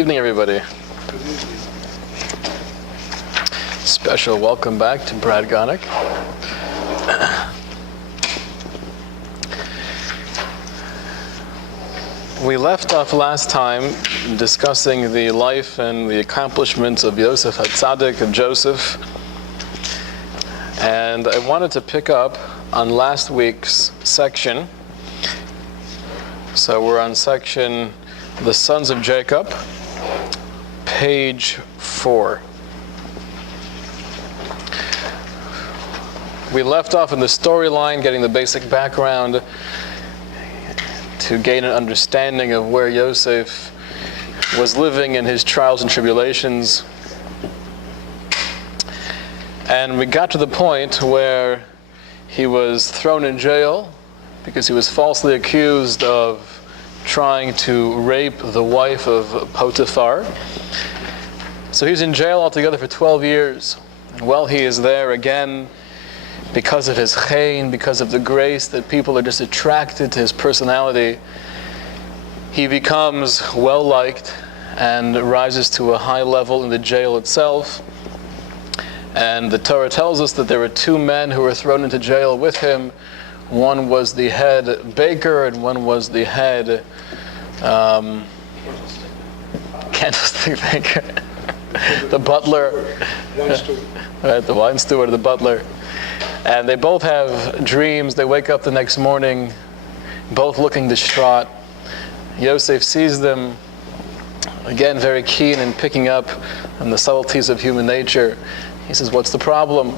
Evening, everybody. Special welcome back to Brad Gonick. We left off last time discussing the life and the accomplishments of Yosef HaTzadik, of Joseph. And I wanted to pick up on last week's section. So we're on section The Sons of Jacob, page 4. We left off in the storyline, getting the basic background to gain an understanding of where Yosef was living in his trials and tribulations. And we got to the point where he was thrown in jail because he was falsely accused of trying to rape the wife of Potiphar. So he's in jail altogether for 12 years. And while he is there, again, because of his chen, because of the grace that people are just attracted to his personality, he becomes well-liked and rises to a high level in the jail itself. And the Torah tells us that there were two men who were thrown into jail with him. One was the head baker and one was the head candlestick baker. The butler. Wine steward. Right, the wine steward, the butler. And they both have dreams. They wake up the next morning, both looking distraught. Yosef sees them, again very keen in picking up on the subtleties of human nature. He says, "What's the problem?"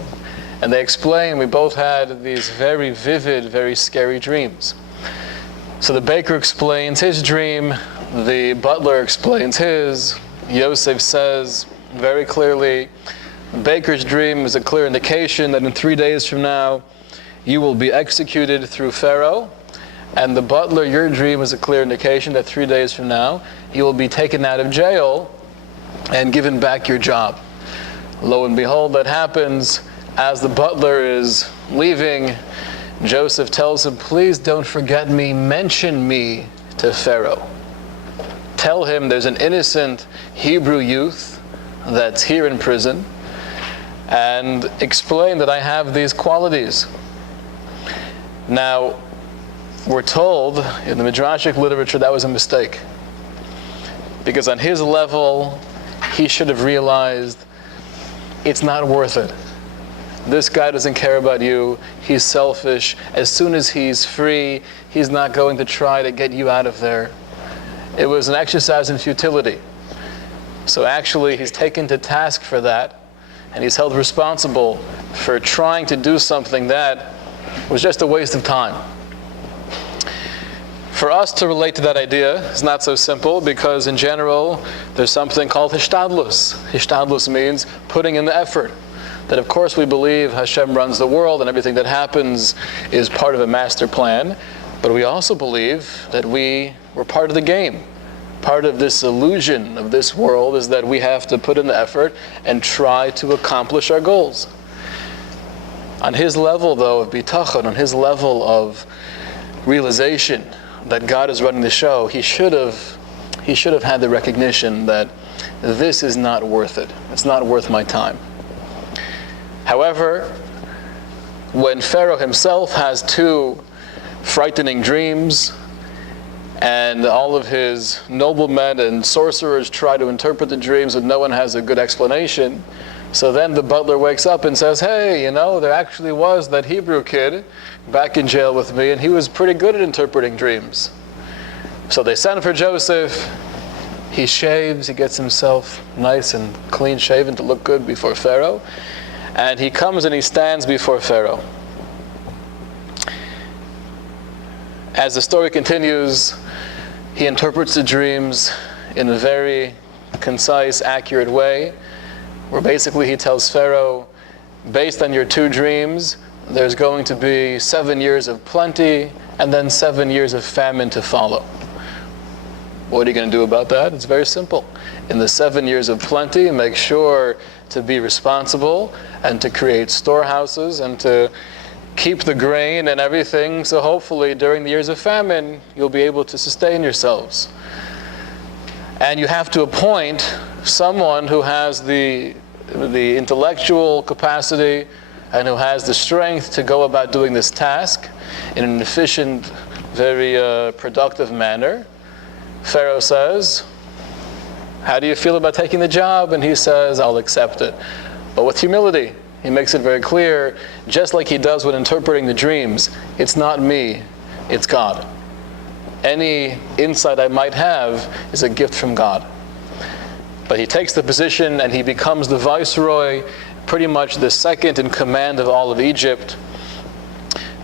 And they explain, we both had these very vivid, very scary dreams. So the baker explains his dream, the butler explains his. Yosef says very clearly, the baker's dream is a clear indication that in 3 days from now, you will be executed through Pharaoh. And the butler, your dream is a clear indication that 3 days from now, you will be taken out of jail and given back your job. Lo and behold, that happens. As the butler is leaving, Joseph tells him, "Please don't forget me, mention me to Pharaoh. Tell him there's an innocent Hebrew youth that's here in prison, and explain that I have these qualities." Now, we're told in the Midrashic literature that was a mistake. Because on his level, he should have realized it's not worth it. This guy doesn't care about you. He's selfish. As soon as he's free, he's not going to try to get you out of there. It was an exercise in futility. So actually, he's taken to task for that, and he's held responsible for trying to do something that was just a waste of time. For us to relate to that idea is not so simple, because in general, there's something called hishtadlus. Hishtadlus means putting in the effort. That of course we believe Hashem runs the world and everything that happens is part of a master plan, but we also believe that we're part of the game. Part of this illusion of this world is that we have to put in the effort and try to accomplish our goals. On his level, though, of bitachon, on his level of realization that God is running the show, he should have had the recognition that this is not worth it. It's not worth my time. However, when Pharaoh himself has two frightening dreams, and all of his noblemen and sorcerers try to interpret the dreams, and no one has a good explanation, so then the butler wakes up and says, "Hey, there actually was that Hebrew kid back in jail with me, and he was pretty good at interpreting dreams." So they send for Joseph. He shaves, he gets himself nice and clean shaven to look good before Pharaoh. And he comes and he stands before Pharaoh. As the story continues, he interprets the dreams in a very concise, accurate way, where basically he tells Pharaoh, based on your two dreams, there's going to be 7 years of plenty and then 7 years of famine to follow. What are you going to do about that? It's very simple. In the 7 years of plenty, make sure to be responsible and to create storehouses and to keep the grain and everything, so hopefully during the years of famine, you'll be able to sustain yourselves. And you have to appoint someone who has the intellectual capacity and who has the strength to go about doing this task in an efficient, very productive manner. Pharaoh says, how do you feel about taking the job? And he says, I'll accept it. But with humility. He makes it very clear, just like he does when interpreting the dreams, it's not me, it's God. Any insight I might have is a gift from God. But he takes the position and he becomes the viceroy, pretty much the second in command of all of Egypt.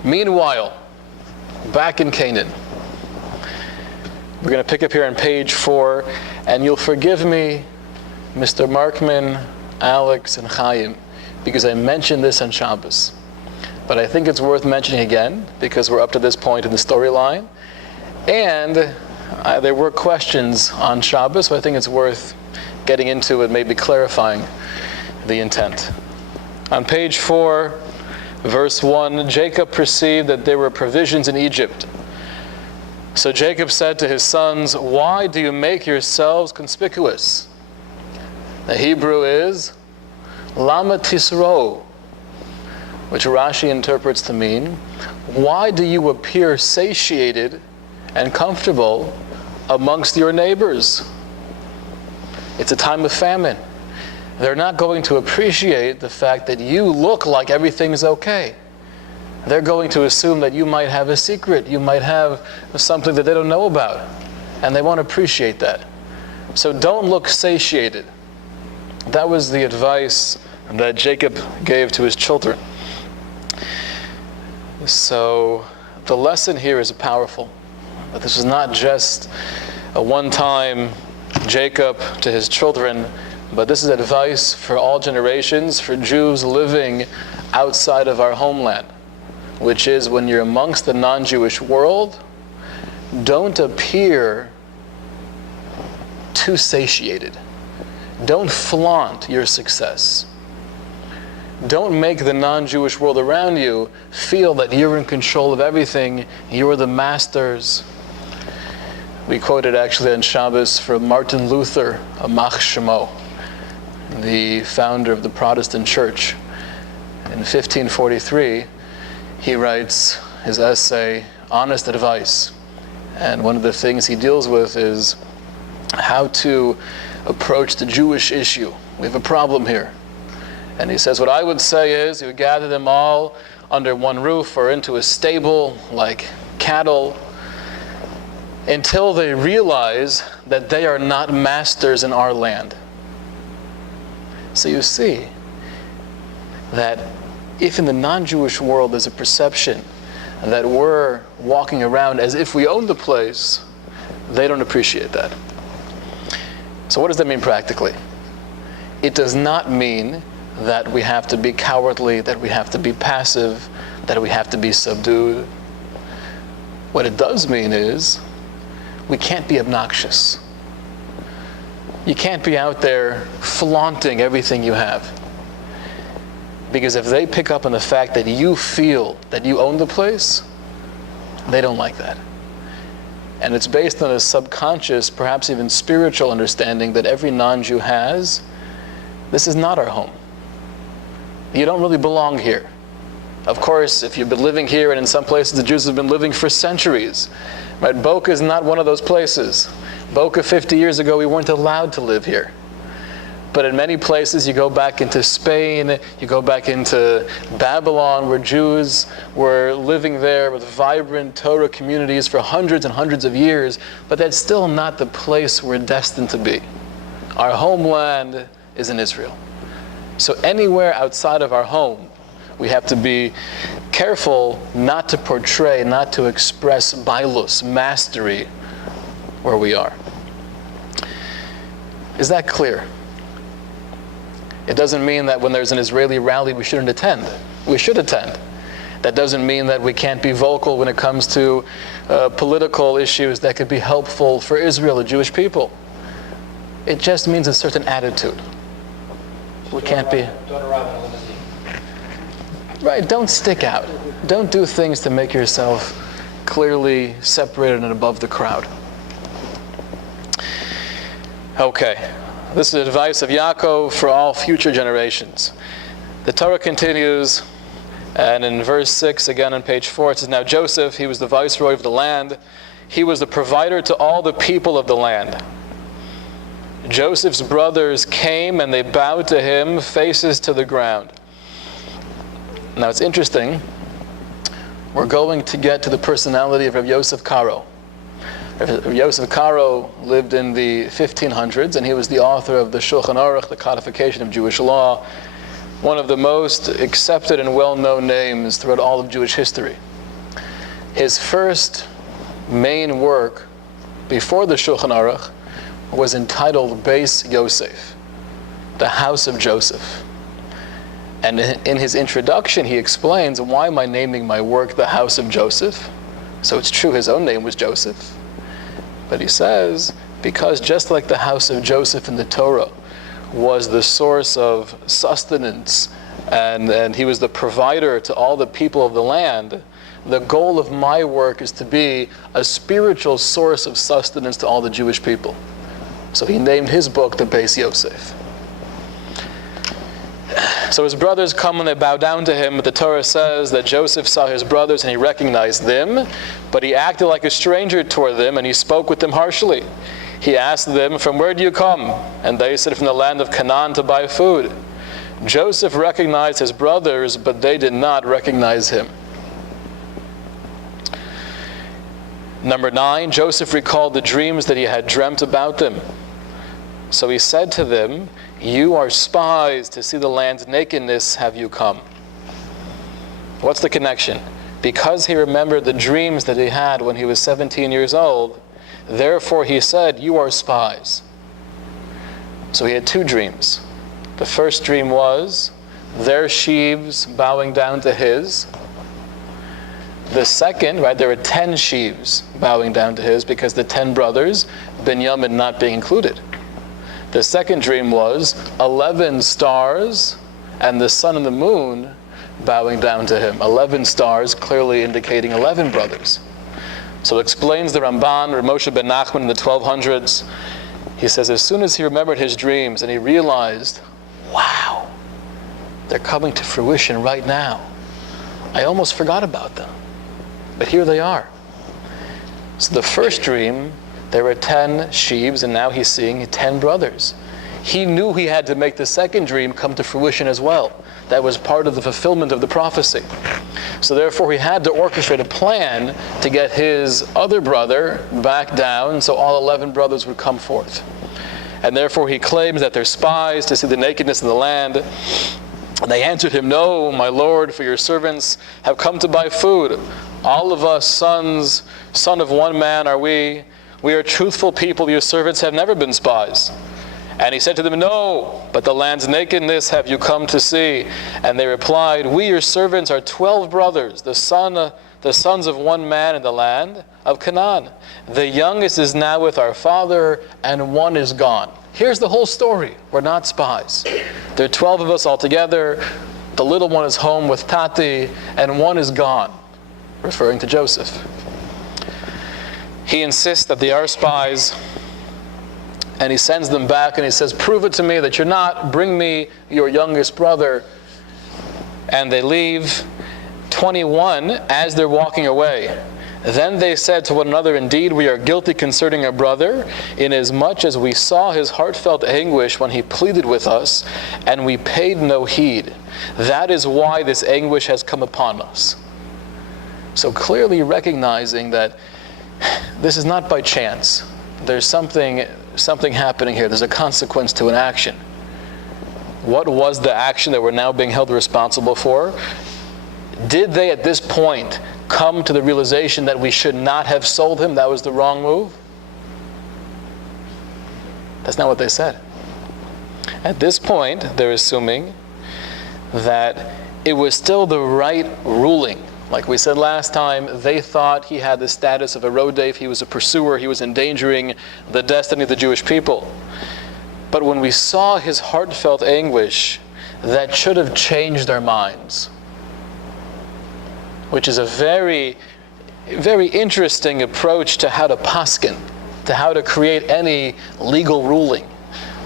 Meanwhile, back in Canaan, we're going to pick up here on page 4, and you'll forgive me, Mr. Markman, Alex, and Chaim, because I mentioned this on Shabbos. But I think it's worth mentioning again, because we're up to this point in the storyline. And there were questions on Shabbos, so I think it's worth getting into it, maybe clarifying the intent. On page 4, verse 1, Jacob perceived that there were provisions in Egypt. So Jacob said to his sons, why do you make yourselves conspicuous? The Hebrew is Lama Tisro, which Rashi interprets to mean, why do you appear satiated and comfortable amongst your neighbors? It's a time of famine. They're not going to appreciate the fact that you look like everything's okay. They're going to assume that you might have a secret, you might have something that they don't know about, and they won't appreciate that. So don't look satiated. That was the advice that Jacob gave to his children. So the lesson here is powerful. That this is not just a one-time Jacob to his children, but this is advice for all generations, for Jews living outside of our homeland, which is when you're amongst the non-Jewish world, don't appear too satiated. Don't flaunt your success. Don't make the non-Jewish world around you feel that you're in control of everything, you're the masters. We quoted actually on Shabbos from Martin Luther, Amach Shemo, the founder of the Protestant Church. In 1543, he writes his essay, Honest Advice. And one of the things he deals with is how to approach the Jewish issue. We have a problem here. And he says, what I would say is, you would gather them all under one roof or into a stable like cattle until they realize that they are not masters in our land. So you see that if in the non-Jewish world there's a perception that we're walking around as if we own the place, they don't appreciate that. So what does that mean practically? It does not mean that we have to be cowardly, that we have to be passive, that we have to be subdued. What it does mean is we can't be obnoxious. You can't be out there flaunting everything you have. Because if they pick up on the fact that you feel that you own the place, they don't like that. And it's based on a subconscious, perhaps even spiritual understanding that every non-Jew has. This is not our home. You don't really belong here. Of course, if you've been living here, and in some places the Jews have been living for centuries, right? Boca is not one of those places. Boca 50 years ago, we weren't allowed to live here. But in many places, you go back into Spain, you go back into Babylon, where Jews were living there with vibrant Torah communities for hundreds and hundreds of years, but that's still not the place we're destined to be. Our homeland is in Israel. So anywhere outside of our home, we have to be careful not to portray, not to express bailus, mastery, where we are. Is that clear? It doesn't mean that when there's an Israeli rally we shouldn't attend. We should attend. That doesn't mean that we can't be vocal when it comes to political issues that could be helpful for Israel, the Jewish people. It just means a certain attitude. We can't be... Don't arrive in a limousine. Right, don't stick out. Don't do things to make yourself clearly separated and above the crowd. Okay, this is advice of Yaakov for all future generations. The Torah continues, and in verse 6, again on page 4, it says, "Now Joseph, he was the viceroy of the land. He was the provider to all the people of the land. Joseph's brothers came and they bowed to him, faces to the ground." Now it's interesting. We're going to get to the personality of Rabbi Yosef Karo. Rabbi Yosef Karo lived in the 1500s, and he was the author of the Shulchan Aruch, the codification of Jewish law, one of the most accepted and well-known names throughout all of Jewish history. His first main work before the Shulchan Aruch was entitled Beis Yosef, the House of Joseph. And in his introduction, he explains, why am I naming my work the House of Joseph? So it's true his own name was Joseph. But he says, because just like the house of Joseph in the Torah was the source of sustenance, and he was the provider to all the people of the land, the goal of my work is to be a spiritual source of sustenance to all the Jewish people. So he named his book the Beis Yosef. So his brothers come and they bow down to him, but the Torah says that Joseph saw his brothers and he recognized them, but he acted like a stranger toward them and he spoke with them harshly. He asked them, "From where do you come?" And they said, "From the land of Canaan to buy food." Joseph recognized his brothers, but they did not recognize him. Number 9, Joseph recalled the dreams that he had dreamt about them. So he said to them, "You are spies, to see the land's nakedness have you come." What's the connection? Because he remembered the dreams that he had when he was 17 years old, therefore he said, "You are spies." So he had two dreams. The first dream was their sheaves bowing down to his. The second, there were 10 sheaves bowing down to his because the 10 brothers, Binyamin not being included. The second dream was 11 stars and the sun and the moon bowing down to him. 11 stars clearly indicating 11 brothers. So it explains the Ramban, or Moshe ben Nachman in the 1200s. He says as soon as he remembered his dreams and he realized, wow, they're coming to fruition right now. I almost forgot about them. But here they are. So the first dream, there were 10 sheaves, and now he's seeing 10 brothers. He knew he had to make the second dream come to fruition as well. That was part of the fulfillment of the prophecy. So therefore he had to orchestrate a plan to get his other brother back down so all 11 brothers would come forth. And therefore he claims that they're spies to see the nakedness of the land. And they answered him, "No, my lord, for your servants have come to buy food. All of us son of one man are we. We are truthful people. Your servants have never been spies." And he said to them, "No, but the land's nakedness have you come to see." And they replied, "We, your servants, are 12 brothers, the sons of one man in the land of Canaan. The youngest is now with our father, and one is gone." Here's the whole story. We're not spies. There are 12 of us all together. The little one is home with Tati, and one is gone, referring to Joseph. He insists that they are spies, and he sends them back and he says, "Prove it to me that you're not. Bring me your youngest brother." And they leave. 21, as they're walking away, then they said to one another, "Indeed, we are guilty concerning our brother, inasmuch as we saw his heartfelt anguish when he pleaded with us, and we paid no heed. That is why this anguish has come upon us." So clearly recognizing that this is not by chance. There's something happening here. There's a consequence to an action. What was the action that we're now being held responsible for? Did they at this point come to the realization that we should not have sold him? That was the wrong move? That's not what they said. At this point, they're assuming that it was still the right ruling. Like we said last time, they thought he had the status of a rodef, he was a pursuer, he was endangering the destiny of the Jewish people. But when we saw his heartfelt anguish, that should have changed our minds. Which is a very, very interesting approach to how to paskin. to how to create any legal ruling.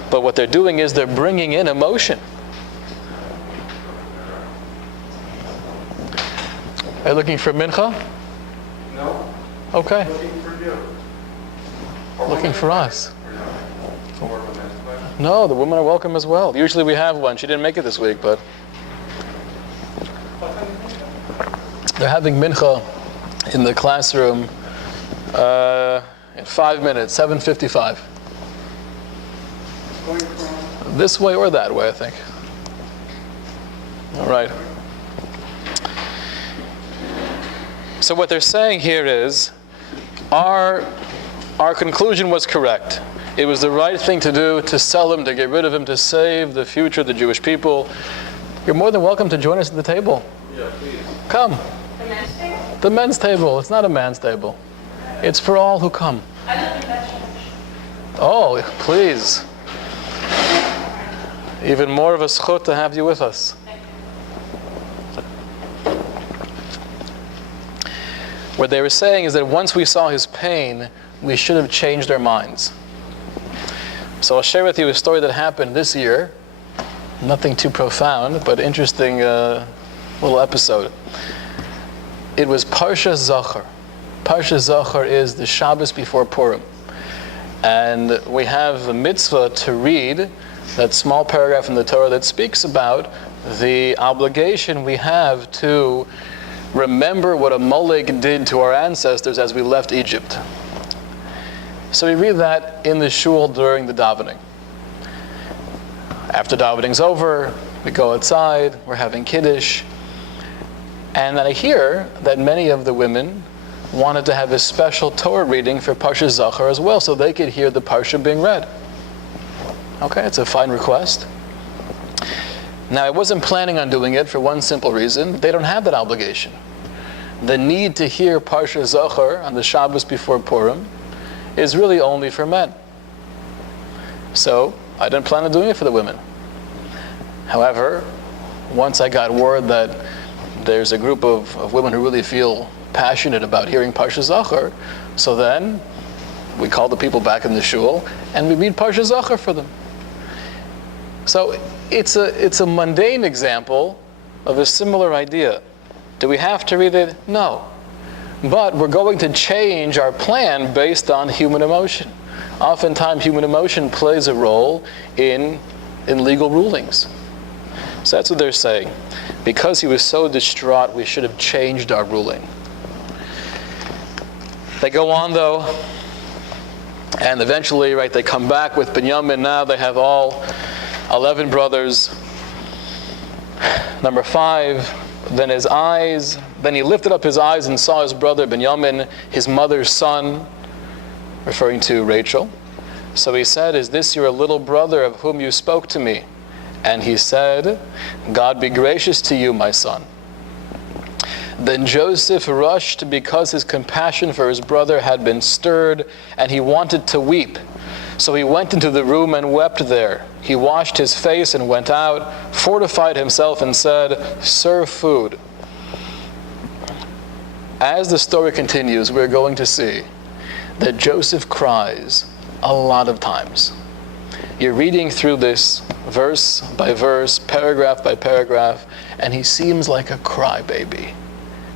But what they're doing is they're bringing in emotion. Are you looking for mincha? No. Okay. Looking for you. Looking for us. Or the men's class? No, the women are welcome as well. Usually we have one. She didn't make it this week, but they're having mincha in the classroom in 5 minutes, 7:55. Going from This way or that way, I think. All right. So what they're saying here is, our conclusion was correct. It was the right thing to do to sell him, to get rid of him, to save the future of the Jewish people. You're more than welcome to join us at the table. Yeah, please. Come. The men's table? The men's table. It's not a man's table. It's for all who come. I don't think that's changed. Oh, please. Even more of a zchut to have you with us. What they were saying is that once we saw his pain, we should have changed our minds. So I'll share with you a story that happened this year. Nothing too profound, but interesting little episode. It was Parsha Zachar. Parsha Zachar is the Shabbos before Purim. And we have a mitzvah to read that small paragraph in the Torah that speaks about the obligation we have to remember what Amalek did to our ancestors as we left Egypt. So we read that in the shul during the davening. After davening's over, we go outside, we're having kiddush, and then I hear that many of the women wanted to have a special Torah reading for Parsha Zachar as well, so they could hear the Parsha being read. Okay, it's a fine request. Now, I wasn't planning on doing it for one simple reason. They don't have that obligation. The need to hear Parsha Zachar on the Shabbos before Purim is really only for men. So, I didn't plan on doing it for the women. However, once I got word that there's a group of women who really feel passionate about hearing Parsha Zachar, so then we call the people back in the shul and we read Parsha Zachar for them. So it's a mundane example of a similar idea. Do we have to read it? No. But we're going to change our plan based on human emotion. Oftentimes human emotion plays a role in legal rulings. So that's what they're saying. Because he was so distraught, we should have changed our ruling. They go on though, and eventually, right, they come back with Binyamin. Now they have all 11 brothers. Number 5, then he lifted up his eyes and saw his brother Binyamin, his mother's son, referring to Rachel. So he said, "Is this your little brother of whom you spoke to me?" And he said, "God be gracious to you, my son." Then Joseph rushed because his compassion for his brother had been stirred, and he wanted to weep. So he went into the room and wept there. He washed his face and went out, fortified himself and said, "Serve food." As the story continues, we're going to see that Joseph cries a lot of times. You're reading through this verse by verse, paragraph by paragraph, and he seems like a crybaby.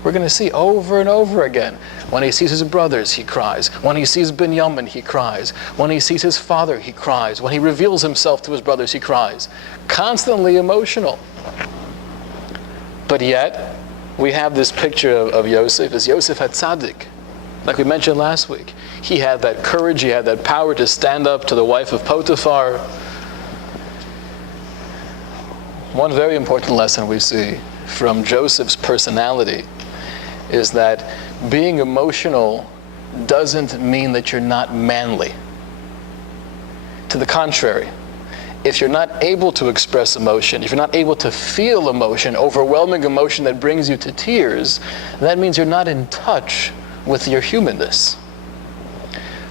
We're going to see over and over again. When he sees his brothers, he cries. When he sees Binyamin, he cries. When he sees his father, he cries. When he reveals himself to his brothers, he cries. Constantly emotional. But yet, we have this picture of Yosef as Yosef HaTzadik. Like we mentioned last week. He had that courage, he had that power to stand up to the wife of Potiphar. One very important lesson we see from Joseph's personality is that being emotional doesn't mean that you're not manly. To the contrary, if you're not able to express emotion, if you're not able to feel emotion, overwhelming emotion that brings you to tears, that means you're not in touch with your humanness.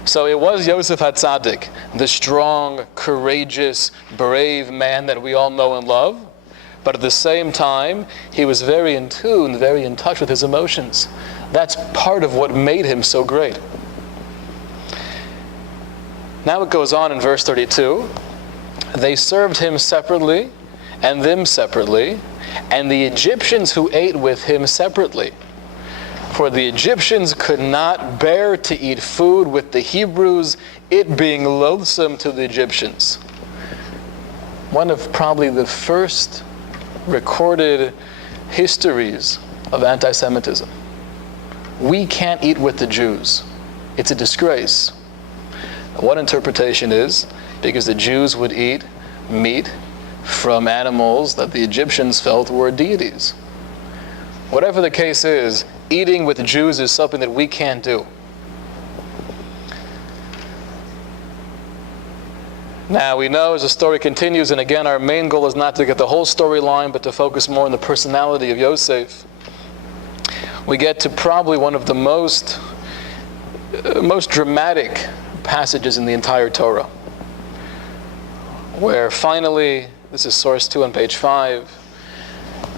So it was Yosef HaTzadik, the strong, courageous, brave man that we all know and love. But at the same time, he was very in tune, very in touch with his emotions. That's part of what made him so great. Now it goes on in verse 32. They served him separately, and them separately, and the Egyptians who ate with him separately. For the Egyptians could not bear to eat food with the Hebrews, it being loathsome to the Egyptians. One of probably the first recorded histories of anti-Semitism. We can't eat with the Jews. It's a disgrace. One interpretation is because the Jews would eat meat from animals that the Egyptians felt were deities. Whatever the case is, eating with Jews is something that we can't do. Now we know as the story continues, and again our main goal is not to get the whole storyline, but to focus more on the personality of Yosef. We get to probably one of the most dramatic passages in the entire Torah, where finally, this is source 2 on page 5,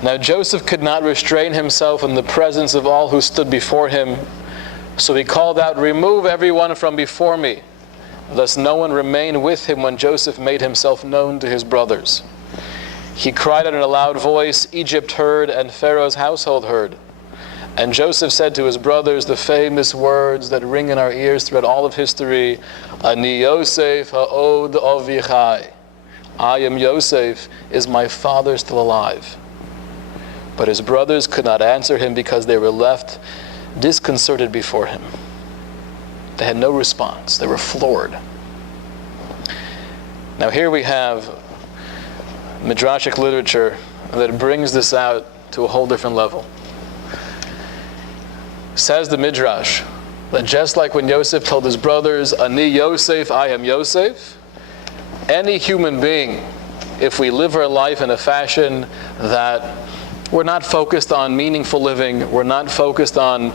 now Joseph could not restrain himself in the presence of all who stood before him, so he called out, "Remove everyone from before me." Thus no one remained with him when Joseph made himself known to his brothers. He cried out in a loud voice, Egypt heard, and Pharaoh's household heard. And Joseph said to his brothers the famous words that ring in our ears throughout all of history, Ani Yosef ha'od avichai. I am Yosef, is my father still alive? But his brothers could not answer him because they were left disconcerted before him. They had no response. They were floored. Now here we have midrashic literature that brings this out to a whole different level. Says the midrash that just like when Yosef told his brothers, Ani Yosef, I am Yosef, any human being, if we live our life in a fashion that we're not focused on meaningful living, we're not focused on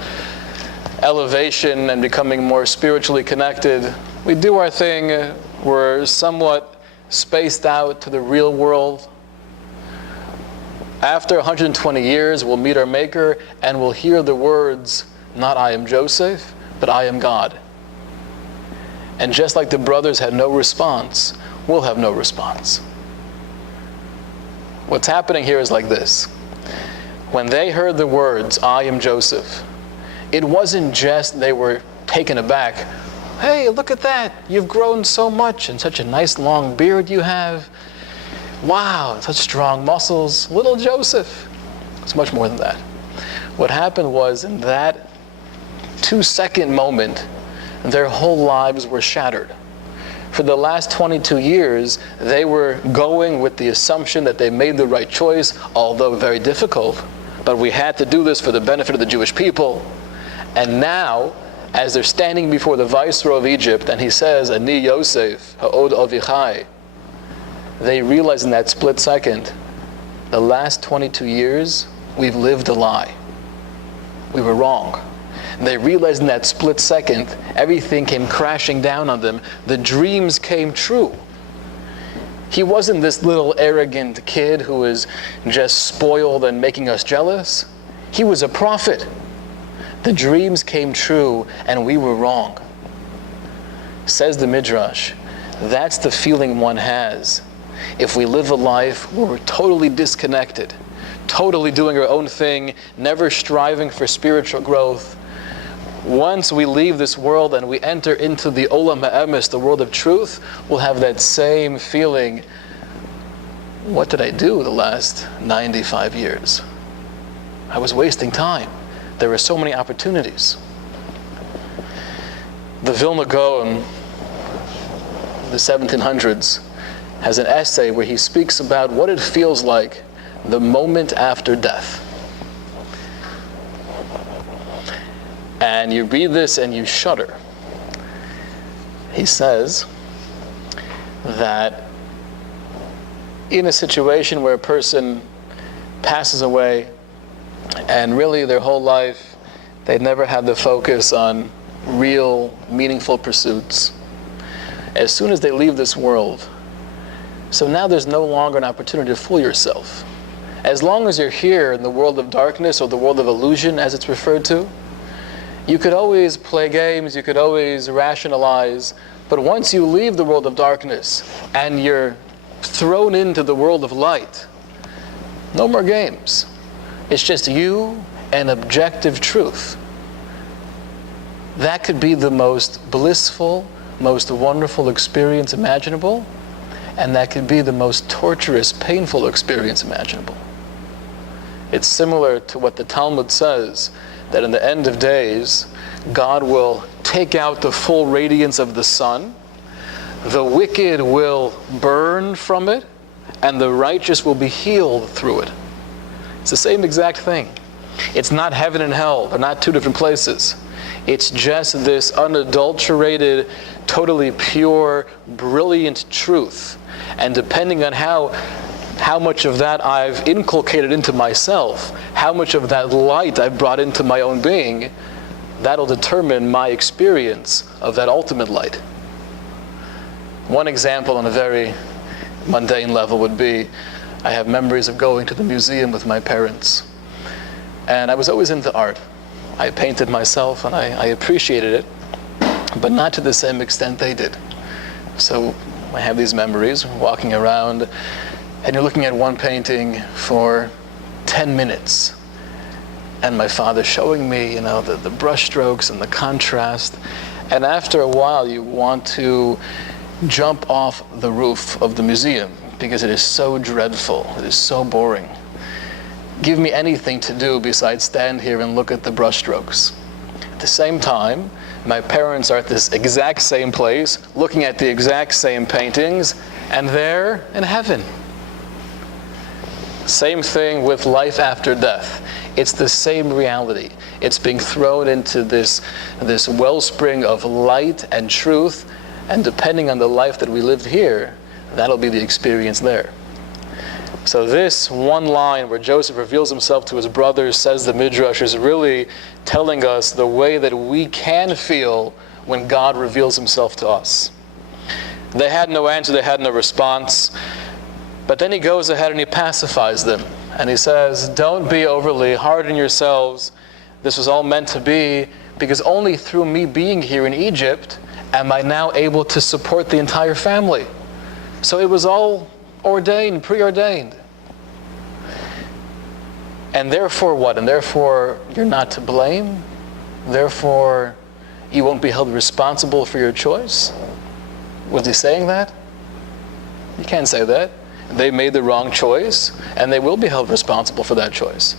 elevation and becoming more spiritually connected, we do our thing, we're somewhat spaced out to the real world. After 120 years, we'll meet our Maker and we'll hear the words, not I am Joseph, but I am God. And just like the brothers had no response, we'll have no response. What's happening here is like this. When they heard the words, I am Joseph, it wasn't just they were taken aback. Hey, look at that. You've grown so much and such a nice long beard you have. Wow, such strong muscles. Little Joseph. It's much more than that. What happened was in that 2-second moment, their whole lives were shattered. For the last 22 years, they were going with the assumption that they made the right choice, although very difficult. But we had to do this for the benefit of the Jewish people. And now, as they're standing before the viceroy of Egypt, and he says, Ani Yosef, ha'od avichai, they realize in that split second, the last 22 years, we've lived a lie. We were wrong. And they realized in that split second, everything came crashing down on them. The dreams came true. He wasn't this little arrogant kid who was just spoiled and making us jealous. He was a prophet. The dreams came true and we were wrong. Says the Midrash, that's the feeling one has if we live a life where we're totally disconnected, totally doing our own thing, never striving for spiritual growth. Once we leave this world and we enter into the Olam Ha'emes, the world of truth, we'll have that same feeling. What did I do the last 95 years? I was wasting time. There were so many opportunities. The Vilna Gaon, the 1700s, has an essay where he speaks about what it feels like the moment after death. And you read this and you shudder. He says that in a situation where a person passes away and really their whole life they'd never had the focus on real, meaningful pursuits, as soon as they leave this world, so now there's no longer an opportunity to fool yourself. As long as you're here in the world of darkness or the world of illusion as it's referred to, you could always play games, you could always rationalize, But once you leave the world of darkness and you're thrown into the world of light, no more games. It's just you and objective truth. That could be the most blissful, most wonderful experience imaginable, and that could be the most torturous, painful experience imaginable. It's similar to what the Talmud says, that in the end of days, God will take out the full radiance of the sun, the wicked will burn from it, and the righteous will be healed through it. It's the same exact thing. It's not heaven and hell. They're not two different places. It's just this unadulterated, totally pure, brilliant truth. And depending on how much of that I've inculcated into myself, how much of that light I've brought into my own being, that'll determine my experience of that ultimate light. One example on a very mundane level would be, I have memories of going to the museum with my parents. And I was always into art. I painted myself and I appreciated it, but not to the same extent they did. So I have these memories walking around, and you're looking at one painting for 10 minutes. And my father showing me, the brush strokes and the contrast. And after a while, you want to jump off the roof of the museum because it is so dreadful. It is so boring. Give me anything to do besides stand here and look at the brush strokes. At the same time, my parents are at this exact same place, looking at the exact same paintings, and they're in heaven. Same thing with life after death. It's the same reality. It's being thrown into this wellspring of light and truth, and depending on the life that we lived here, that'll be the experience there. So this one line where Joseph reveals himself to his brothers, says the Midrash, is really telling us the way that we can feel when God reveals himself to us. They had no answer, they had no response. But then he goes ahead and he pacifies them. And he says, don't be overly hard on yourselves. This was all meant to be, because only through me being here in Egypt am I now able to support the entire family. So it was all ordained, preordained. And therefore what? And therefore you're not to blame? Therefore you won't be held responsible for your choice? Was he saying that? You can't say that. They made the wrong choice, and they will be held responsible for that choice.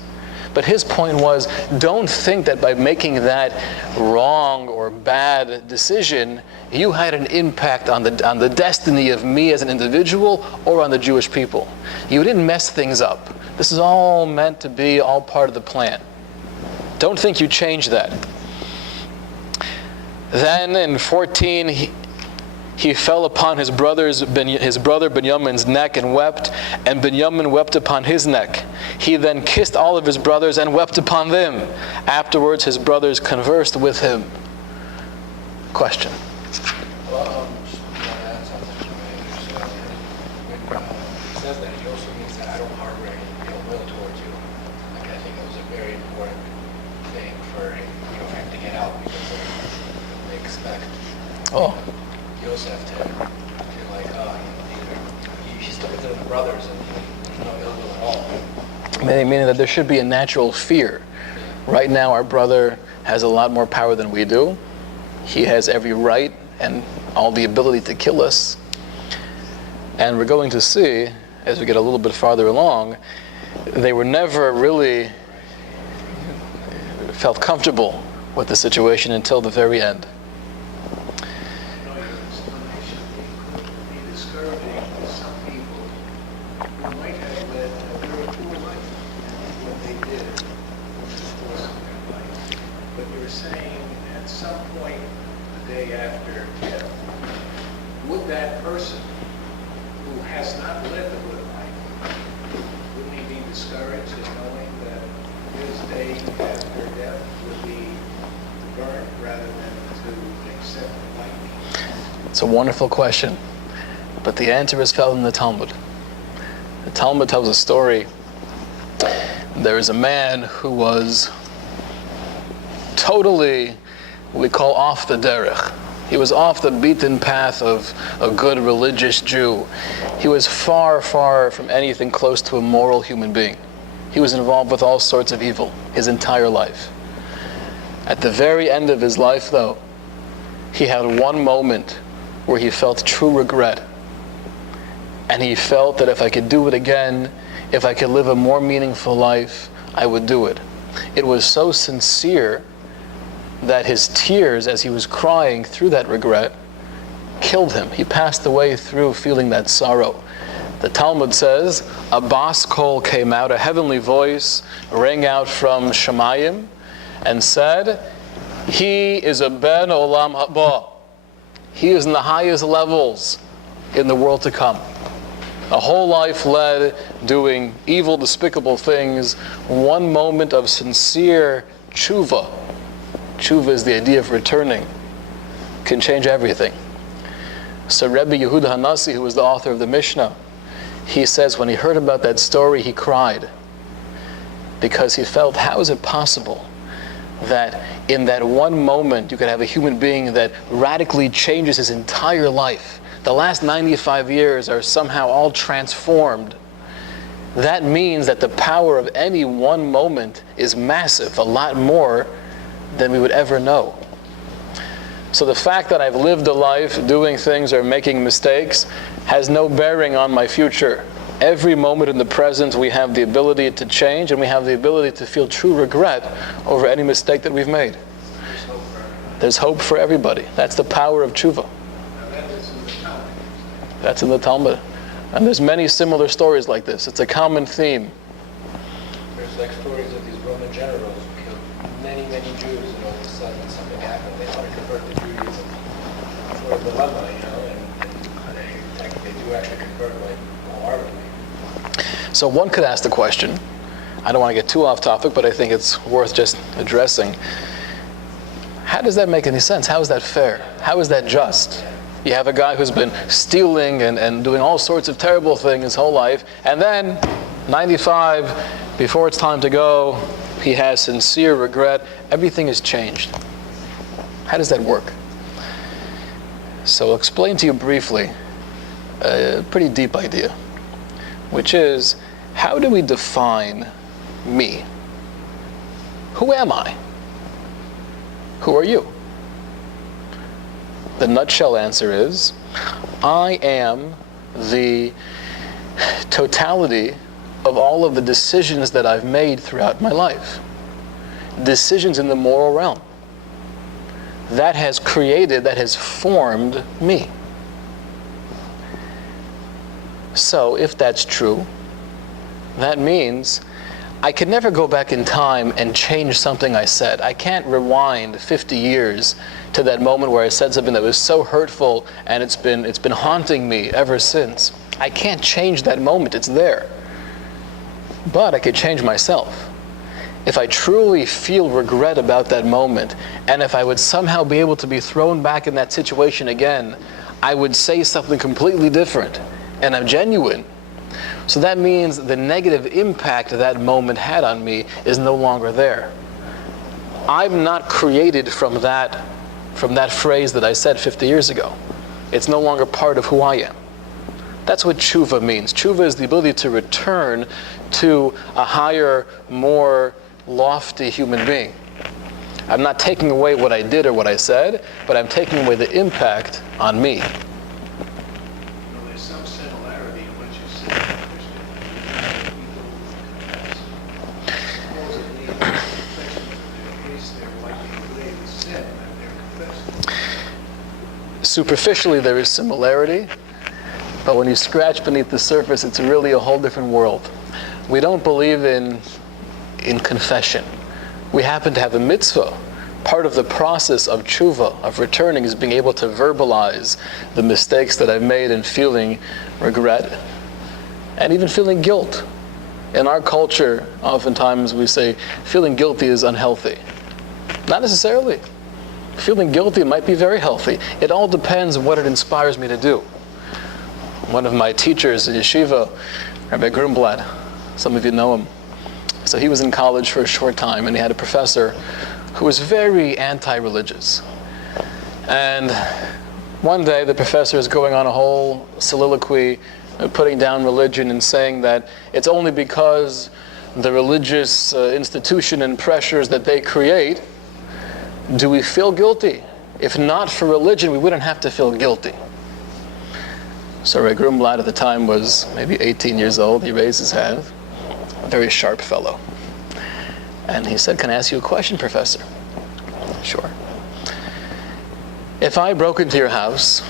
But his point was, don't think that by making that wrong or bad decision, you had an impact on the destiny of me as an individual or on the Jewish people. You didn't mess things up. This is all meant to be all part of the plan. Don't think you changed that. Then in 14, he fell upon his brother Binyamin's neck and wept, and Binyamin wept upon his neck. He then kissed all of his brothers and wept upon them. Afterwards his brothers conversed with him. Question. Well, that's something when it says that, it also means that I don't harbor any ill will towards you. Like, I think it was a very important thing for him to get out, because they expect Yosef to feel like, he's still considered the brothers, and there's no ill will at all. Meaning that there should be a natural fear. Right now our brother has a lot more power than we do. He has every right and all the ability to kill us. And we're going to see, as we get a little bit farther along, they were never really felt comfortable with the situation until the very end. It's a wonderful question, but the answer is found in the Talmud. The Talmud tells a story. There is a man who was totally, what we call, off the derech. He was off the beaten path of a good religious Jew. He was far, far from anything close to a moral human being. He was involved with all sorts of evil his entire life. At the very end of his life, though, he had one moment where he felt true regret. And he felt that if I could do it again, if I could live a more meaningful life, I would do it. It was so sincere that his tears, as he was crying through that regret, killed him. He passed away through feeling that sorrow. The Talmud says, a bas kol came out, a heavenly voice rang out from Shemayim and said, he is a ben olam haba. He is in the highest levels in the world to come. A whole life led doing evil, despicable things. One moment of sincere tshuva. Tshuva is the idea of returning. Can change everything. So Rabbi Yehuda Hanassi, who was the author of the Mishnah, he says when he heard about that story, he cried. Because he felt, how is it possible that in that one moment you could have a human being that radically changes his entire life? The last 95 years are somehow all transformed. That means that the power of any one moment is massive, a lot more than we would ever know. So the fact that I've lived a life doing things or making mistakes has no bearing on my future. Every moment in the present we have the ability to change, and we have the ability to feel true regret over any mistake that we've made. There's hope for everybody. That's the power of tshuva. That's in the Talmud. And there's many similar stories like this. It's a common theme. There's like stories of these Roman generals who killed many, many Jews, and all of a sudden something happened. They want to convert to Judaism. Sort of dilemma, and they do actually convert like wholeheartedly. So one could ask the question, I don't want to get too off topic, but I think it's worth just addressing. How does that make any sense? How is that fair? How is that just? You have a guy who's been stealing and doing all sorts of terrible things his whole life, and then 95, before it's time to go, he has sincere regret. Everything has changed. How does that work? So I'll explain to you briefly a pretty deep idea, which is, how do we define me? Who am I? Who are you? The nutshell answer is, I am the totality of all of the decisions that I've made throughout my life. Decisions in the moral realm. That has created, that has formed me. So if that's true, that means I could never go back in time and change something I said. I can't rewind 50 years to that moment where I said something that was so hurtful, and it's been haunting me ever since. I can't change that moment. It's there. But I could change myself. If I truly feel regret about that moment, and if I would somehow be able to be thrown back in that situation again, I would say something completely different, and I'm genuine. So that means the negative impact that moment had on me is no longer there. I'm not created from that phrase that I said 50 years ago. It's no longer part of who I am. That's what tshuva means. Tshuva is the ability to return to a higher, more lofty human being. I'm not taking away what I did or what I said, but I'm taking away the impact on me. There's some similarity in what you said. Supposedly, in their confession of their case, they're likely to believe sin that they're confessing. Superficially, there is similarity, but when you scratch beneath the surface, it's really a whole different world. We don't believe in confession. We happen to have a mitzvah. Part of the process of tshuva, of returning, is being able to verbalize the mistakes that I've made and feeling regret and even feeling guilt. In our culture, oftentimes we say feeling guilty is unhealthy. Not necessarily. Feeling guilty might be very healthy. It all depends on what it inspires me to do. One of my teachers in yeshiva, Rabbi Grunblatt, some of you know him. So he was in college for a short time, and he had a professor who was very anti-religious. And one day the professor is going on a whole soliloquy, putting down religion and saying that it's only because the religious institution and pressures that they create do we feel guilty. If not for religion, we wouldn't have to feel guilty. So Rabbi Grumblad at the time was maybe 18 years old. He raised his hand, a very sharp fellow. And he said, "Can I ask you a question, Professor?" "Sure." "If I broke into your house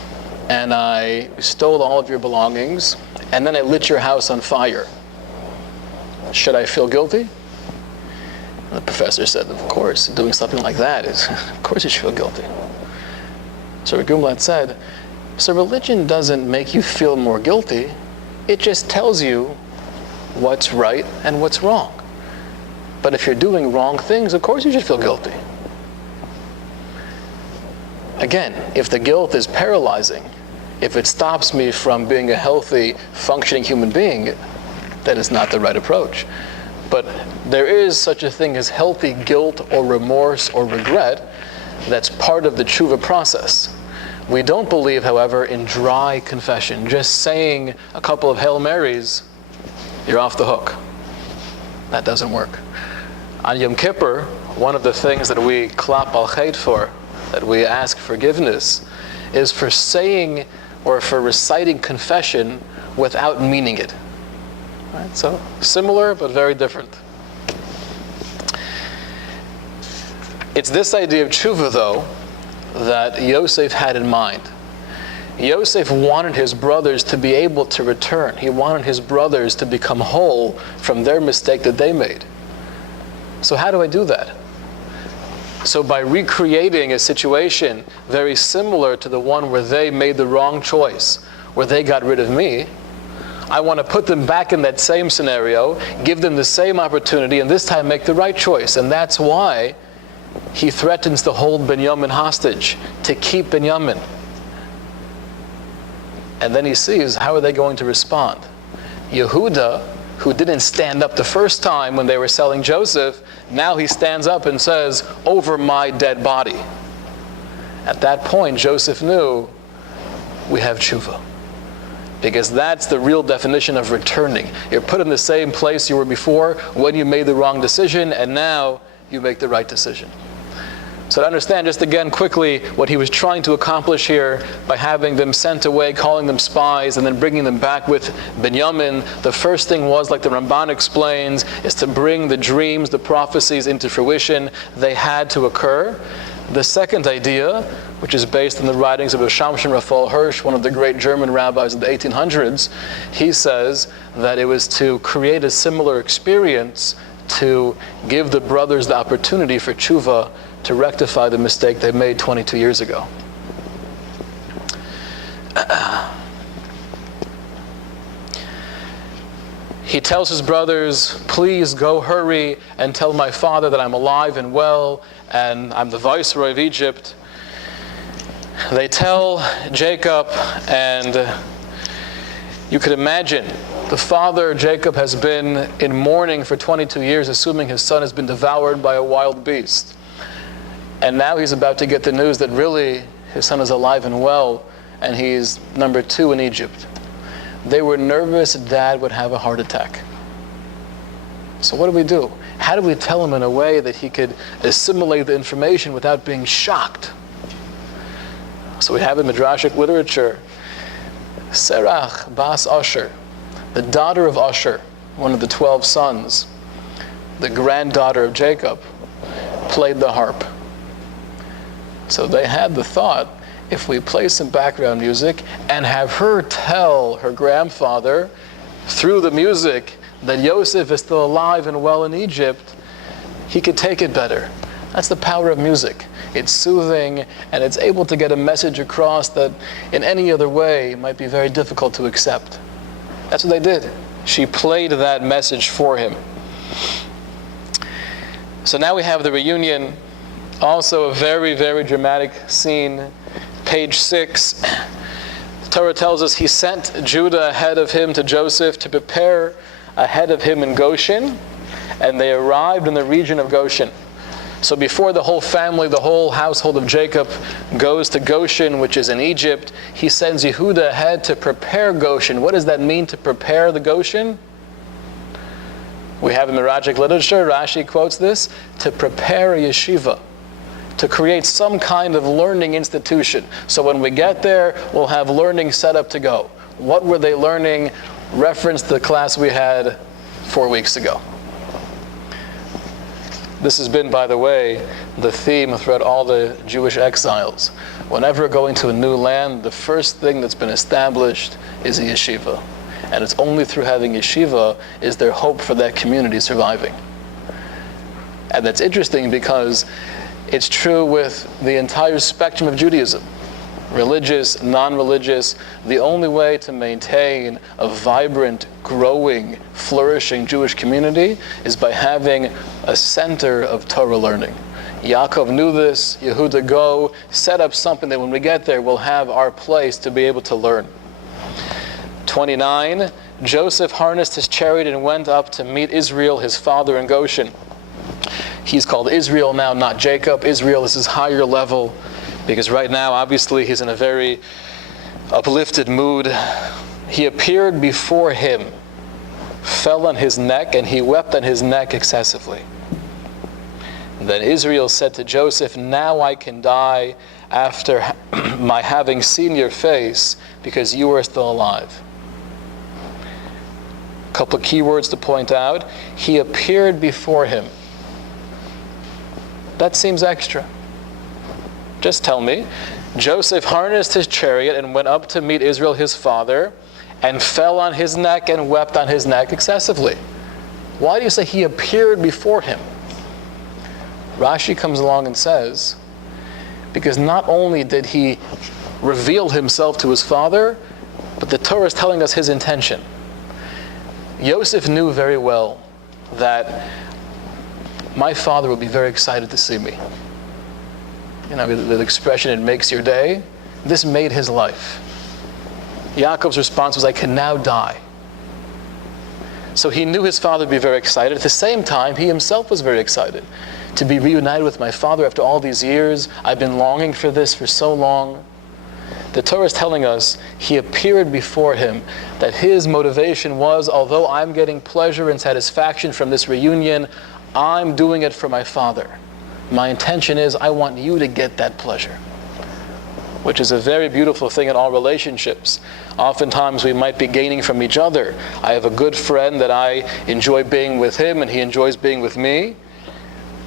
and I stole all of your belongings and then I lit your house on fire, should I feel guilty?" And the professor said, "Of course, doing something like that is, of course you should feel guilty." So Rabbi Grumblad said, "So religion doesn't make you feel more guilty, it just tells you what's right and what's wrong. But if you're doing wrong things, of course you should feel guilty." Again, if the guilt is paralyzing, if it stops me from being a healthy, functioning human being, that is not the right approach. But there is such a thing as healthy guilt or remorse or regret that's part of the tshuva process. We don't believe, however, in dry confession. Just saying a couple of Hail Marys, you're off the hook. That doesn't work. On Yom Kippur, one of the things that we klap al chet for, that we ask forgiveness, is for saying or for reciting confession without meaning it. Right? So similar but very different. It's this idea of tshuva, though, that Yosef had in mind. Yosef wanted his brothers to be able to return. He wanted his brothers to become whole from their mistake that they made. So how do I do that? So by recreating a situation very similar to the one where they made the wrong choice, where they got rid of me, I want to put them back in that same scenario, give them the same opportunity, and this time make the right choice. And that's why he threatens to hold Binyamin hostage, to keep Binyamin. And then he sees, how are they going to respond? Yehuda, who didn't stand up the first time when they were selling Joseph, now he stands up and says, "Over my dead body." At that point, Joseph knew, we have tshuva. Because that's the real definition of returning. You're put in the same place you were before when you made the wrong decision, and now you make the right decision. So to understand just again quickly what he was trying to accomplish here by having them sent away, calling them spies, and then bringing them back with Binyamin, the first thing was, like the Ramban explains, is to bring the dreams, the prophecies into fruition. They had to occur. The second idea, which is based on the writings of Shamshon Raphael Hirsch, one of the great German rabbis of the 1800s, he says that it was to create a similar experience, to give the brothers the opportunity for tshuva, to rectify the mistake they made 22 years ago. He tells his brothers, "Please go hurry and tell my father that I'm alive and well, and I'm the viceroy of Egypt." They tell Jacob, and you could imagine, the father, Jacob, has been in mourning for 22 years, assuming his son has been devoured by a wild beast. And now he's about to get the news that really his son is alive and well, and he's number 2 in Egypt. They were nervous Dad would have a heart attack. So what do? How do we tell him in a way that he could assimilate the information without being shocked? So we have in Midrashic literature, Serach Bas Asher, the daughter of Asher, one of the 12 sons, the granddaughter of Jacob, played the harp. So they had the thought, if we play some background music and have her tell her grandfather through the music that Yosef is still alive and well in Egypt, he could take it better. That's the power of music. It's soothing, and it's able to get a message across that in any other way might be very difficult to accept. That's what they did. She played that message for him. So now we have the reunion. Also a very, very dramatic scene. Page 6. The Torah tells us he sent Judah ahead of him to Joseph to prepare ahead of him in Goshen, and they arrived in the region of Goshen. So before the whole family, the whole household of Jacob goes to Goshen, which is in Egypt, he sends Yehuda ahead to prepare Goshen. What does that mean, to prepare the Goshen? We have in Miragic literature, Rashi quotes this, to prepare a yeshiva, to create some kind of learning institution. So when we get there, we'll have learning set up to go. What were they learning? Reference to the class we had 4 weeks ago. This has been, by the way, the theme throughout all the Jewish exiles. Whenever going to a new land, the first thing that's been established is a yeshiva. And it's only through having yeshiva is there hope for that community surviving. And that's interesting because it's true with the entire spectrum of Judaism. Religious, non-religious, the only way to maintain a vibrant, growing, flourishing Jewish community is by having a center of Torah learning. Yaakov knew this. Yehuda, go, set up something that when we get there, we'll have our place to be able to learn. 29, Joseph harnessed his chariot and went up to meet Israel, his father, in Goshen. He's called Israel now, not Jacob. Israel is his higher level, because right now, obviously, he's in a very uplifted mood. He appeared before him, fell on his neck, and he wept on his neck excessively. Then Israel said to Joseph, now I can die after my having seen your face, because you are still alive. A couple of key words to point out. He appeared before him. That seems extra. Just tell me. Joseph harnessed his chariot and went up to meet Israel, his father, and fell on his neck and wept on his neck excessively. Why do you say he appeared before him? Rashi comes along and says, because not only did he reveal himself to his father, but the Torah is telling us his intention. Yosef knew very well that my father will be very excited to see me. You know, the expression, it makes your day. This made his life. Yaakov's response was, I can now die. So he knew his father would be very excited. At the same time, he himself was very excited to be reunited with my father after all these years. I've been longing for this for so long. The Torah is telling us he appeared before him, that his motivation was, although I'm getting pleasure and satisfaction from this reunion, I'm doing it for my father. My intention is I want you to get that pleasure, which is a very beautiful thing in all relationships. Oftentimes we might be gaining from each other. I have a good friend that I enjoy being with him and he enjoys being with me.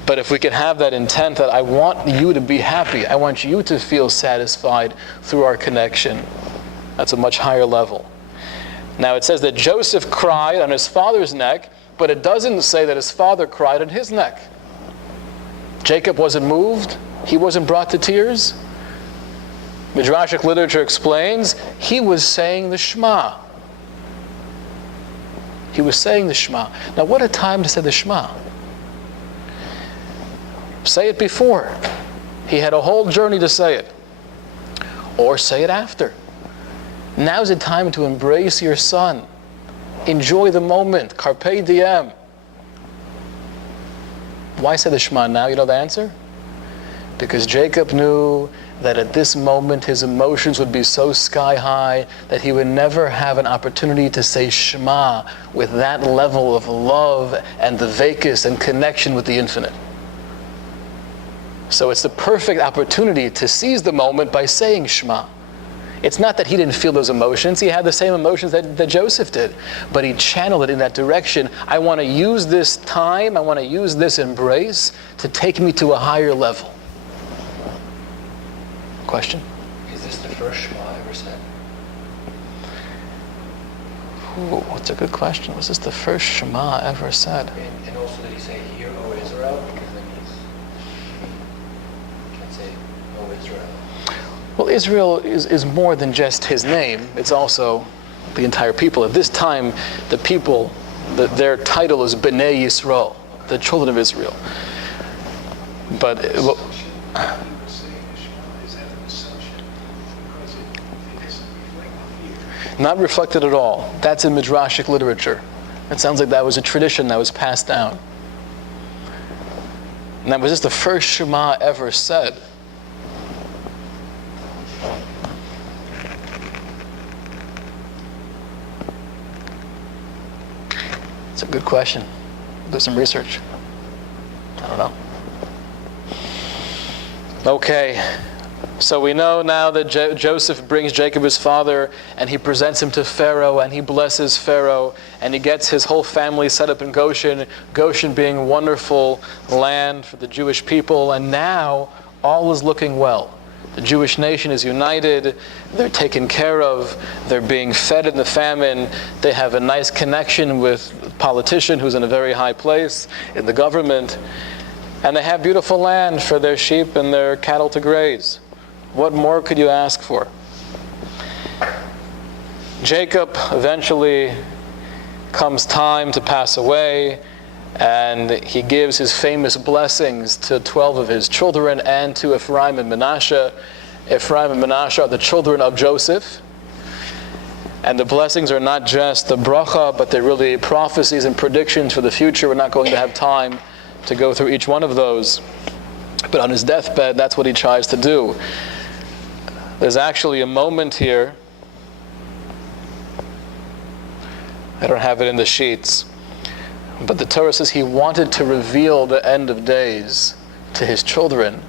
But if we can have that intent that I want you to be happy, I want you to feel satisfied through our connection, that's a much higher level. Now it says that Joseph cried on his father's neck, but it doesn't say that his father cried on his neck. Jacob wasn't moved. He wasn't brought to tears. Midrashic literature explains he was saying the Shema. He was saying the Shema. Now what a time to say the Shema. Say it before. He had a whole journey to say it. Or say it after. Now's the time to embrace your son. Enjoy the moment. Carpe diem. Why say the Shema now? You know the answer? Because Jacob knew that at this moment his emotions would be so sky high that he would never have an opportunity to say Shema with that level of love and the vakus and connection with the infinite. So it's the perfect opportunity to seize the moment by saying Shema. It's not that he didn't feel those emotions. He had the same emotions that Joseph did. But he channeled it in that direction. I want to use this time, I want to use this embrace to take me to a higher level. Question? Is this the first Shema ever said? Ooh, that's a good question. Was this the first Shema ever said? And also did he say, hear, O Israel? Because then he can't say, O Israel. Well, Israel is more than just his name. It's also the entire people. At this time, the people, their title is B'nai Yisrael, the children of Israel. But not reflected at all. That's in Midrashic literature. It sounds like that was a tradition that was passed down. And that was just the first Shema ever said. It's a good question. Do some research. I don't know. Okay, so we know now that Joseph brings Jacob his father, and he presents him to Pharaoh, and he blesses Pharaoh, and he gets his whole family set up in Goshen, Goshen being a wonderful land for the Jewish people, and now all is looking well. The Jewish nation is united, they're taken care of, they're being fed in the famine, they have a nice connection with a politician who's in a very high place in the government, and they have beautiful land for their sheep and their cattle to graze. What more could you ask for? Jacob eventually comes time to pass away, and he gives his famous blessings to 12 of his children and to Ephraim and Manasseh. Ephraim and Manasseh are the children of Joseph. And the blessings are not just the bracha, but they're really prophecies and predictions for the future. We're not going to have time to go through each one of those. But on his deathbed, that's what he tries to do. There's actually a moment here. I don't have it in the sheets. But the Torah says he wanted to reveal the end of days to his children.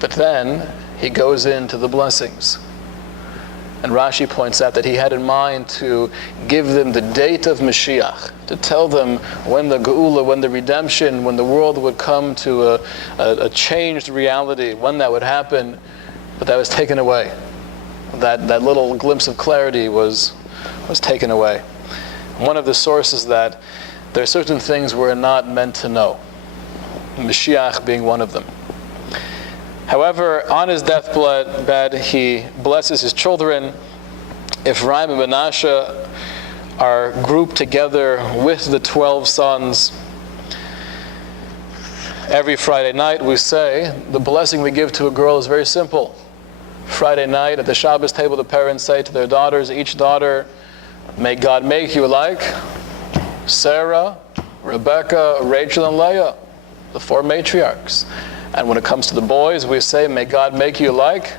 But then he goes into the blessings. And Rashi points out that he had in mind to give them the date of Mashiach, to tell them when the Geula, when the redemption, when the world would come to a changed reality, when that would happen. But that was taken away. That little glimpse of clarity was taken away. One of the sources that there are certain things we're not meant to know, Mashiach being one of them. However, on his deathbed, he blesses his children. Ephraim and Manasseh are grouped together with the 12 sons. Every Friday night we say, the blessing we give to a girl is very simple. Friday night at the Shabbos table, the parents say to their daughters, each daughter, may God make you like Sarah, Rebecca, Rachel, and Leah, the 4 matriarchs. And when it comes to the boys, we say, may God make you like?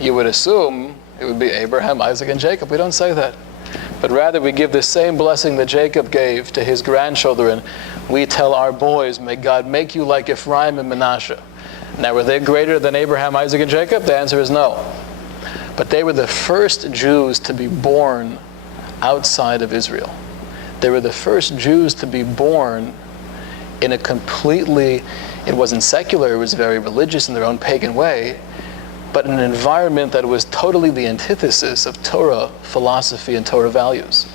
You would assume it would be Abraham, Isaac, and Jacob. We don't say that. But rather we give the same blessing that Jacob gave to his grandchildren. We tell our boys, may God make you like Ephraim and Manasseh. Now, were they greater than Abraham, Isaac, and Jacob? The answer is no. But they were the first Jews to be born outside of Israel. They were the first Jews to be born in a completely, it wasn't secular, it was very religious in their own pagan way, but in an environment that was totally the antithesis of Torah philosophy and Torah values.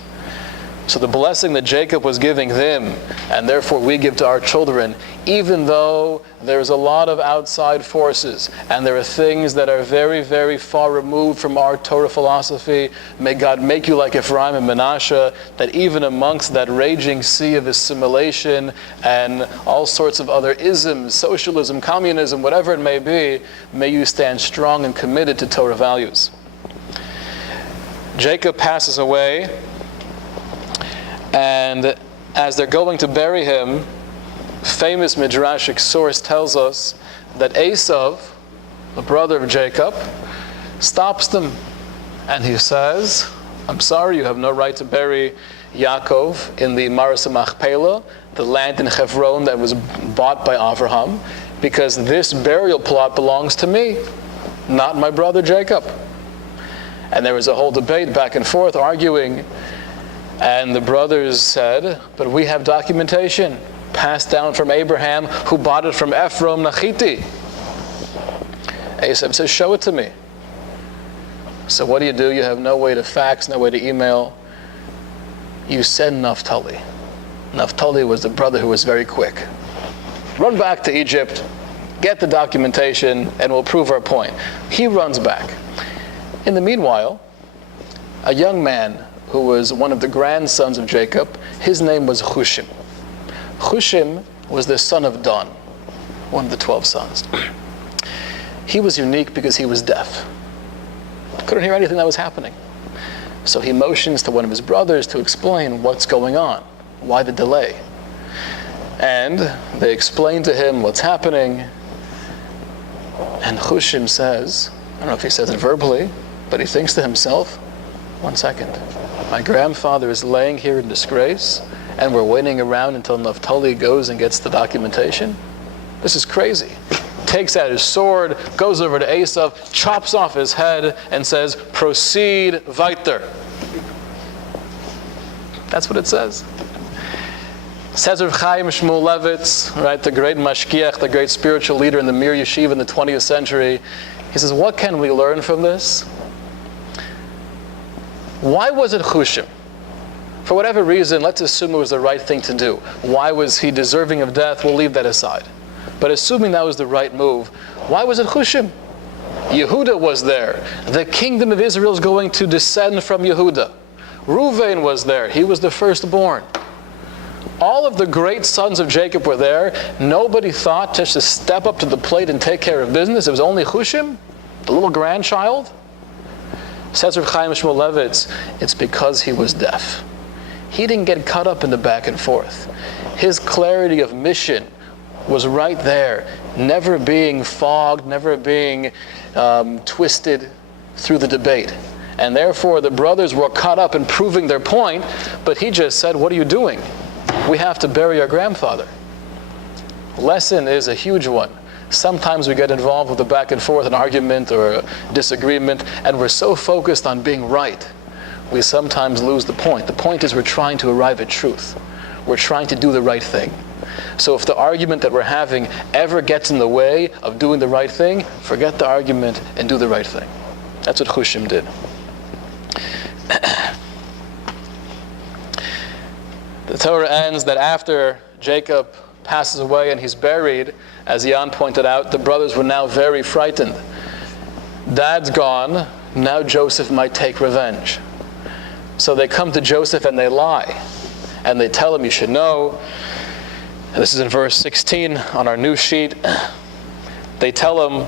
So the blessing that Jacob was giving them, and therefore we give to our children, even though there's a lot of outside forces, and there are things that are very, very far removed from our Torah philosophy, may God make you like Ephraim and Manasseh, that even amongst that raging sea of assimilation and all sorts of other isms, socialism, communism, whatever it may be, may you stand strong and committed to Torah values. Jacob passes away, and as they're going to bury him, famous midrashic source tells us that Esav, the brother of Jacob, stops them. And he says, I'm sorry, you have no right to bury Yaakov in the Maras Machpelah, the land in Hebron that was bought by Avraham, because this burial plot belongs to me, not my brother Jacob. And there was a whole debate back and forth, arguing. And the brothers said, but we have documentation passed down from Abraham, who bought it from Ephraim Nachiti. Esav says, show it to me. So what do? You have no way to fax, no way to email. You send Naphtali. Naphtali was the brother who was very quick. Run back to Egypt, get the documentation, and we'll prove our point. He runs back. In the meanwhile, a young man who was one of the grandsons of Jacob, his name was Hushim. Hushim was the son of Dan, one of the 12 sons. He was unique because he was deaf. Couldn't hear anything that was happening. So he motions to one of his brothers to explain what's going on, why the delay. And they explain to him what's happening. And Chushim says, I don't know if he says it verbally, but he thinks to himself, 1 second, my grandfather is laying here in disgrace, and we're waiting around until Naphtali goes and gets the documentation? This is crazy. Takes out his sword, goes over to Esav, chops off his head, and says, proceed weiter. That's what it says. Says Rav Chaim Shmuel Levitz, right, the great mashgiach, the great spiritual leader in the Mir Yeshiva in the 20th century. He says, what can we learn from this? Why was it Chushim? For whatever reason, let's assume it was the right thing to do. Why was he deserving of death? We'll leave that aside. But assuming that was the right move, why was it Chushim? Yehuda was there. The kingdom of Israel is going to descend from Yehuda. Reuven was there. He was the firstborn. All of the great sons of Jacob were there. Nobody thought just to step up to the plate and take care of business. It was only Chushim, the little grandchild. Says Rav Chaim Shmuel Levitz, it's because he was deaf. He didn't get caught up in the back and forth. His clarity of mission was right there, never being fogged, never being twisted through the debate. And therefore the brothers were caught up in proving their point, but he just said, what are you doing? We have to bury our grandfather. Lesson is a huge one. Sometimes we get involved with a back and forth, an argument or a disagreement, and we're so focused on being right, we sometimes lose the point. The point is we're trying to arrive at truth. We're trying to do the right thing. So if the argument that we're having ever gets in the way of doing the right thing, forget the argument and do the right thing. That's what Chushim did. The Torah ends that after Jacob passes away and he's buried, as Jan pointed out, the brothers were now very frightened. Dad's gone, now Joseph might take revenge. So they come to Joseph and they lie. And they tell him, you should know, and this is in verse 16 on our new sheet, they tell him,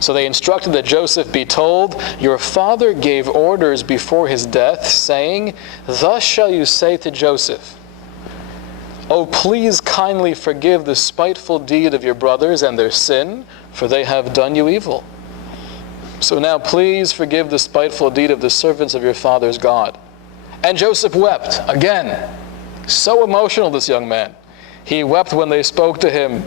so they instructed that Joseph be told, your father gave orders before his death, saying, thus shall you say to Joseph, oh, please kindly forgive the spiteful deed of your brothers and their sin, for they have done you evil. So now please forgive the spiteful deed of the servants of your father's God. And Joseph wept, again. So emotional, this young man. He wept when they spoke to him.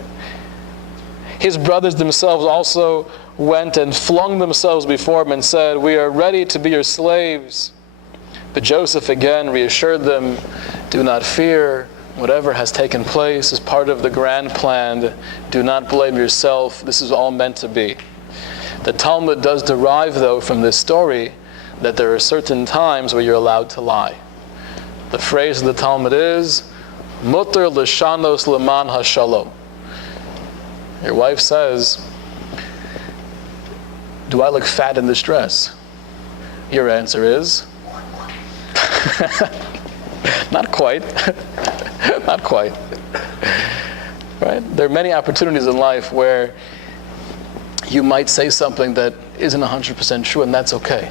His brothers themselves also went and flung themselves before him and said, we are ready to be your slaves. But Joseph again reassured them, do not fear. Whatever has taken place is part of the grand plan. Do not blame yourself. This is all meant to be. The Talmud does derive, though, from this story that there are certain times where you're allowed to lie. The phrase of the Talmud is, Mutter l'shanos leman hashalom. Your wife says, do I look fat in this dress? Your answer is, not quite. Not quite. Right? There are many opportunities in life where you might say something that isn't 100% true, and that's okay.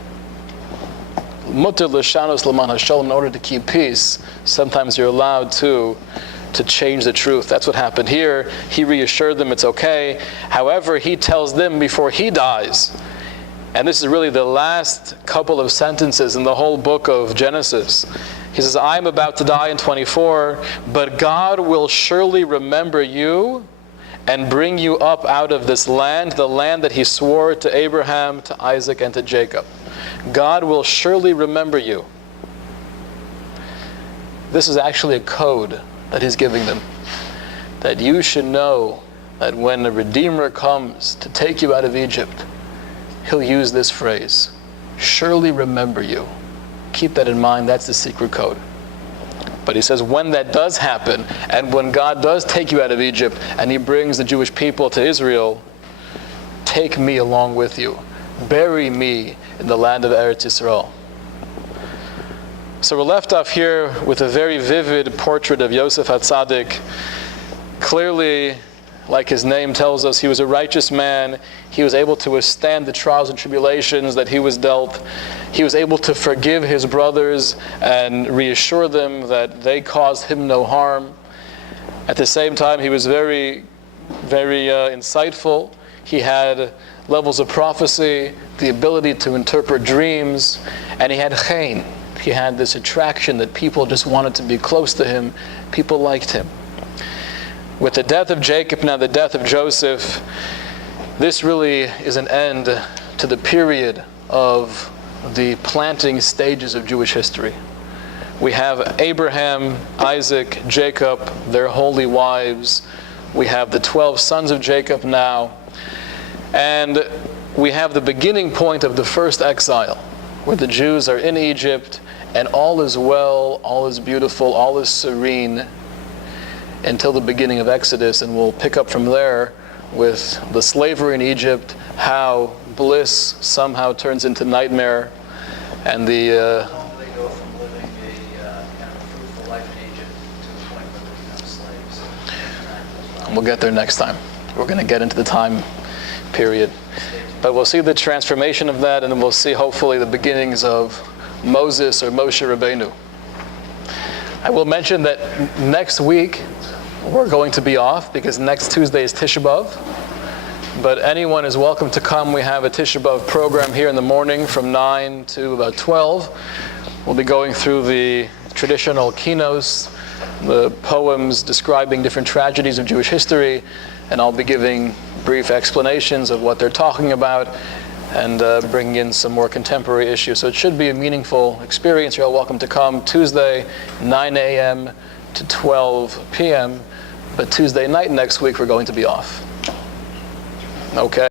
Mutter l'shanos leman hashalom, in order to keep peace, sometimes you're allowed to change the truth. That's what happened here. He reassured them it's okay. However, he tells them before he dies, and this is really the last couple of sentences in the whole book of Genesis. He says, I'm about to die in 24, but God will surely remember you and bring you up out of this land, the land that he swore to Abraham, to Isaac, and to Jacob. God will surely remember you. This is actually a code that he's giving them, that you should know that when the Redeemer comes to take you out of Egypt, he'll use this phrase, surely remember you. Keep that in mind, that's the secret code. But he says when that does happen, and when God does take you out of Egypt, and he brings the Jewish people to Israel, take me along with you. Bury me in the land of Eretz Yisrael. So we're left off here with a very vivid portrait of Yosef HaTzadik. Clearly, like his name tells us, he was a righteous man. He was able to withstand the trials and tribulations that he was dealt. He was able to forgive his brothers and reassure them that they caused him no harm. At the same time, he was very, very insightful. He had levels of prophecy, the ability to interpret dreams, and he had chen. He had this attraction that people just wanted to be close to him. People liked him. With the death of Jacob, now the death of Joseph, this really is an end to the period of the planting stages of Jewish history. We have Abraham, Isaac, Jacob, their holy wives. We have the 12 sons of Jacob now. And we have the beginning point of the first exile, where the Jews are in Egypt, and all is well, all is beautiful, all is serene, until the beginning of Exodus, and we'll pick up from there with the slavery in Egypt, how bliss somehow turns into nightmare, and the How long do they go from living a kind of fruitful life in Egypt to the point where they become slaves? we'll get there next time. We're going to get into the time period. But we'll see the transformation of that, and then we'll see hopefully the beginnings of Moses or Moshe Rabbeinu. I will mention that next week we're going to be off because next Tuesday is Tisha B'Av. But anyone is welcome to come. We have a Tisha B'Av program here in the morning from 9 to about 12. We'll be going through the traditional kinos, the poems describing different tragedies of Jewish history, and I'll be giving brief explanations of what they're talking about and bringing in some more contemporary issues. So it should be a meaningful experience. You're all welcome to come Tuesday, 9 a.m. to 12 p.m. But Tuesday night next week, we're going to be off. Okay.